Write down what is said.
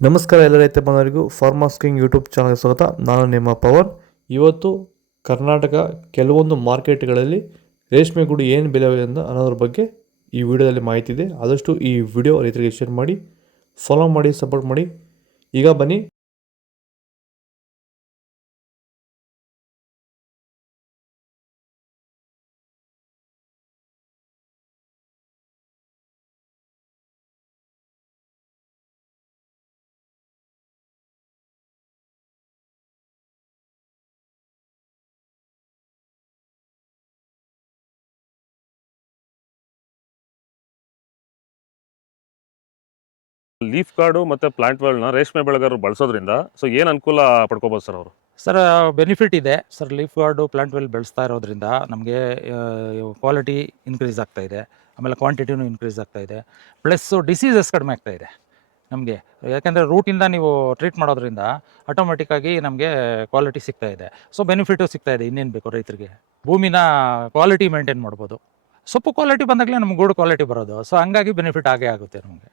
ನಮಸ್ಕಾರ ಎಲ್ಲ ರೈತ ಬಂದವರಿಗೂ ಫಾರ್ಮಾಸ್ಕಿಂಗ್ ಯೂಟ್ಯೂಬ್ ಚಾನಲ್ಗೆ ಸ್ವಾಗತ. ನಾನು ನಿಮ್ಮ ಪವನ್. ಇವತ್ತು ಕರ್ನಾಟಕ ಕೆಲವೊಂದು ಮಾರ್ಕೆಟ್ಗಳಲ್ಲಿ ರೇಷ್ಮೆ ಗುಡಿ ಏನು ಬೆಲೆ ಅಂತ ಅನ್ನೋದ್ರ ಬಗ್ಗೆ ಈ ವಿಡಿಯೋದಲ್ಲಿ ಮಾಹಿತಿ ಇದೆ. ಆದಷ್ಟು ಈ ವಿಡಿಯೋ ರೈತರಿಗೆ ಶೇರ್ ಮಾಡಿ ಫಾಲೋ ಮಾಡಿ ಸಪೋರ್ಟ್ ಮಾಡಿ. ಈಗ ಬನ್ನಿ. ಲೀಫ್ ಕಾರ್ಡು ಮತ್ತು ಪ್ಲಾಂಟ್ನ ರೇಷ್ಮೆ ಬೆಳೆಗಾರರು ಬಳಸೋದ್ರಿಂದ ಸೊ ಏನು ಅನುಕೂಲ ಪಡ್ಕೋಬೋದು ಸರ್ ಅವರು? ಸರ್ ಬೆನಿಫಿಟ್ ಇದೆ. Sir leaf guard plant well ಬೆಳೆಸ್ತಾ ಇರೋದ್ರಿಂದ ನಮಗೆ ಕ್ವಾಲಿಟಿ ಇನ್ಕ್ರೀಸ್ ಆಗ್ತಾ ಇದೆ. ಆಮೇಲೆ ಕ್ವಾಂಟಿಟಿನೂ ಇನ್ಕ್ರೀಸ್ ಆಗ್ತಾ ಇದೆ. ಪ್ಲಸ್ಸು ಡಿಸೀಸಸ್ ಕಡಿಮೆ ಆಗ್ತಾ ಇದೆ ನಮಗೆ. ಯಾಕೆಂದರೆ ರೂಟಿಂದ ನೀವು ಟ್ರೀಟ್ ಮಾಡೋದ್ರಿಂದ ಆಟೋಮೆಟಿಕ್ಕಾಗಿ ನಮಗೆ ಕ್ವಾಲಿಟಿ ಸಿಗ್ತಾ ಇದೆ. ಸೊ ಬೆನಿಫಿಟು ಸಿಗ್ತಾ ಇದೆ. ಇನ್ನೇನು ಬೇಕು ರೈತರಿಗೆ? ಭೂಮಿನ ಕ್ವಾಲಿಟಿ ಮೇಂಟೈನ್ ಮಾಡ್ಬೋದು. ಸೊಪ್ಪು ಕ್ವಾಲಿಟಿ ಬಂದಾಗಲೇ ನಮ್ಗೆ ಗೂಡು ಕ್ವಾಲಿಟಿ ಬರೋದು. ಸೊ ಹಂಗಾಗಿ ಬೆನಿಫಿಟ್ ಆಗೇ ಆಗುತ್ತೆ ನಮಗೆ.